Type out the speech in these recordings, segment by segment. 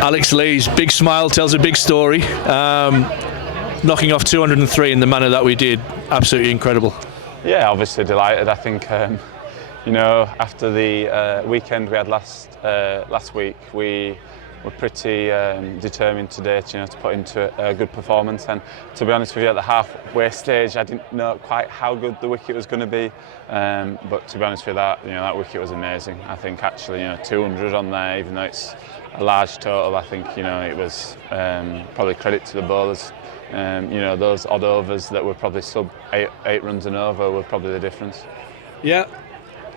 Alex Lee's big smile tells a big story. Knocking off 203 in the manner that we did, absolutely incredible. Yeah, obviously delighted. I think after the weekend we had last week, we were pretty determined today to put into a good performance. And to be honest with you, at the halfway stage, I didn't know quite how good the wicket was going to be. But to be honest with you, that wicket was amazing. I think actually 200 on there, even though it's a large total, I think it was probably credit to the bowlers. Those odd overs that were probably sub eight runs and over were probably the difference. Yeah,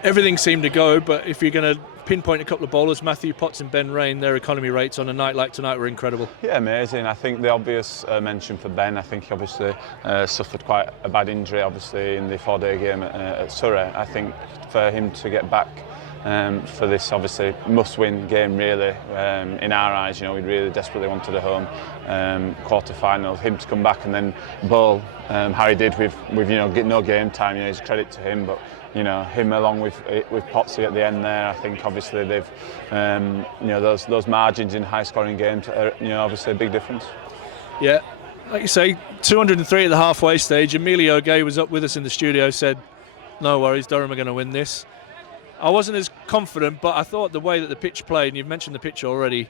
everything seemed to go, but if you're going to pinpoint a couple of bowlers, Matthew Potts and Ben Rain, their economy rates on a night like tonight were incredible. Yeah, amazing. I think the obvious mention for Ben, I think he obviously suffered quite a bad injury obviously in the 4-day game at Surrey. I think for him to get back for this obviously must-win game really, in our eyes, we really desperately wanted a home quarter-final, him to come back and then bowl how he did with get no game time, it's credit to him, but him along with Potsy at the end there, I think obviously they've those margins in high-scoring games are obviously a big difference. Yeah, like you say, 203 at the halfway stage. Emilio Gay was up with us in the studio, said, "No worries, Durham are going to win this." I wasn't as confident, but I thought the way that the pitch played, and you've mentioned the pitch already,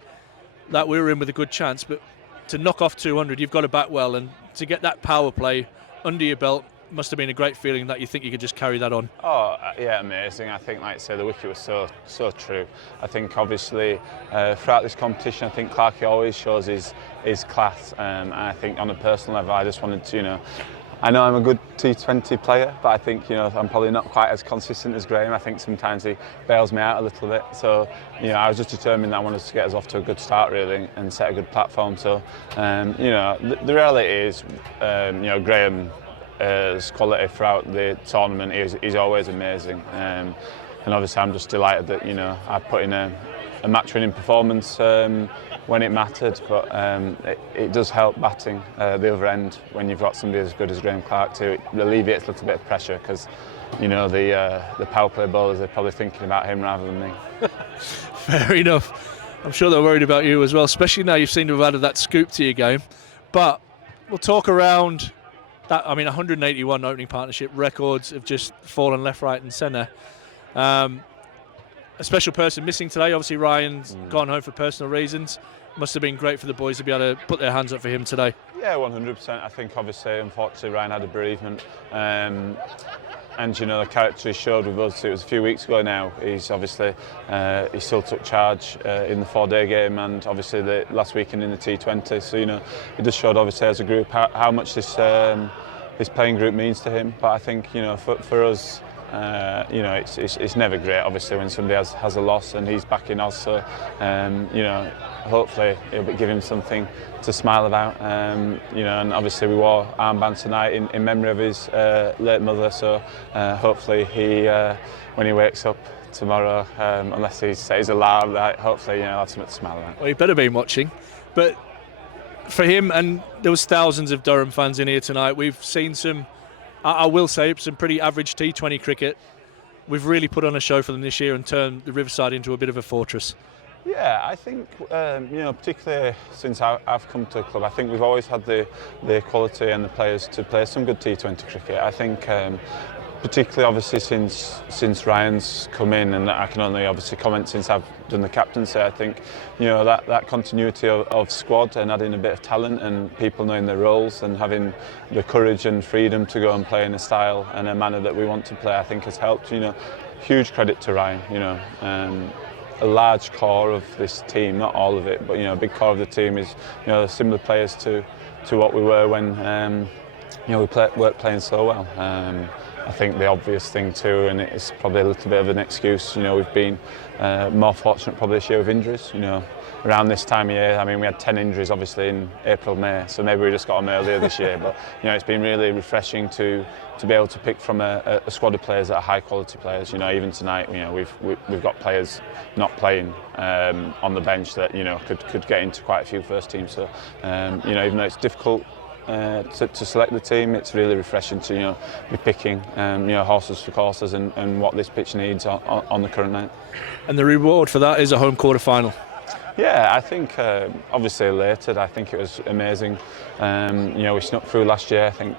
that we were in with a good chance. But to knock off 200, you've got to bat well, and to get that power play under your belt must have been a great feeling that you think you could just carry that on. Oh, yeah, amazing. I think, like I say, the wicket was so true. I think, obviously, throughout this competition, I think Clarkie always shows his class. And I think, on a personal level, I just wanted to, I know I'm a good T20 player, but I think I'm probably not quite as consistent as Graham. I think sometimes he bails me out a little bit. So I was just determined that I wanted to get us off to a good start really and set a good platform. So the reality is, Graham's quality throughout the tournament is always amazing. And obviously I'm just delighted that I put in a match-winning performance when it mattered, but it does help batting the other end when you've got somebody as good as Graham Clark too. It alleviates a little bit of pressure because the power play bowlers are probably thinking about him rather than me. Fair enough. I'm sure they're worried about you as well, especially now you've seemed to have added that scoop to your game. But we'll talk around that. 181 opening partnership records have just fallen left, right and centre. A special person missing today. Obviously, Ryan's gone home for personal reasons. Must have been great for the boys to be able to put their hands up for him today. Yeah, 100%. I think, obviously, unfortunately, Ryan had a bereavement. And, the character he showed with us, it was a few weeks ago now. He's obviously, he still took charge in the 4-day game and, obviously, the last weekend in the T20. So, it just showed, obviously, as a group, how much this playing group means to him. But I think, for us, it's never great, obviously, when somebody has a loss and he's back in Oz. So, hopefully it'll give him something to smile about. And obviously we wore armbands tonight in memory of his late mother. So hopefully when he wakes up tomorrow, unless he set his alarm, hopefully he'll have something to smile about. Well, he better be watching. But for him, and there was thousands of Durham fans in here tonight, we've seen some, I will say, some pretty average T20 cricket. We've really put on a show for them this year and turned the Riverside into a bit of a fortress. Yeah, I think, particularly since I've come to the club, I think we've always had the quality and the players to play some good T20 cricket. I think, particularly obviously since Ryan's come in, and I can only obviously comment since I've done the captaincy, I think that continuity of squad and adding a bit of talent and people knowing their roles and having the courage and freedom to go and play in a style and a manner that we want to play, I think has helped. Huge credit to Ryan. A large core of this team, not all of it, but a big core of the team is similar players to what we were when weren't playing so well. I think the obvious thing too, and it's probably a little bit of an excuse, we've been more fortunate probably this year with injuries. Around this time of year, we had 10 injuries obviously in April, May, so maybe we just got them earlier this year. But it's been really refreshing to be able to pick from a squad of players that are high quality players. Even tonight, we've got players not playing on the bench that could get into quite a few first teams. So even though it's difficult to select the team, it's really refreshing to be picking horses for courses and what this pitch needs on the current night. And the reward for that is a home quarter final. Yeah, I think obviously elated. I think it was amazing. You know, we snuck through last year. I think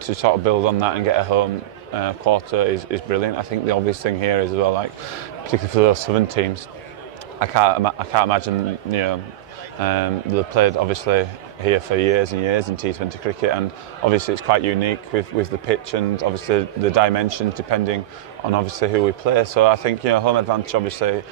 to sort of build on that and get a home quarter is brilliant. I think the obvious thing here is as well, like particularly for those southern teams, I can't imagine, you know, they've played obviously here for years and years in T20 cricket, and obviously it's quite unique with the pitch and obviously the dimensions depending on obviously who we play. So I think, you know, home advantage obviously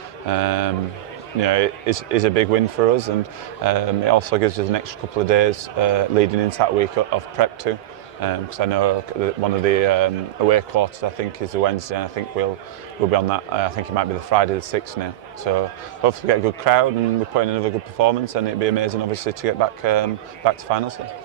you know, is a big win for us, and it also gives us an extra couple of days leading into that week of prep too. Because I know one of the away quarters I think is the Wednesday, and I think we'll be on that. I think it might be the Friday the 6th now. So hopefully we get a good crowd and we put in another good performance, and it'd be amazing obviously to get back to finals.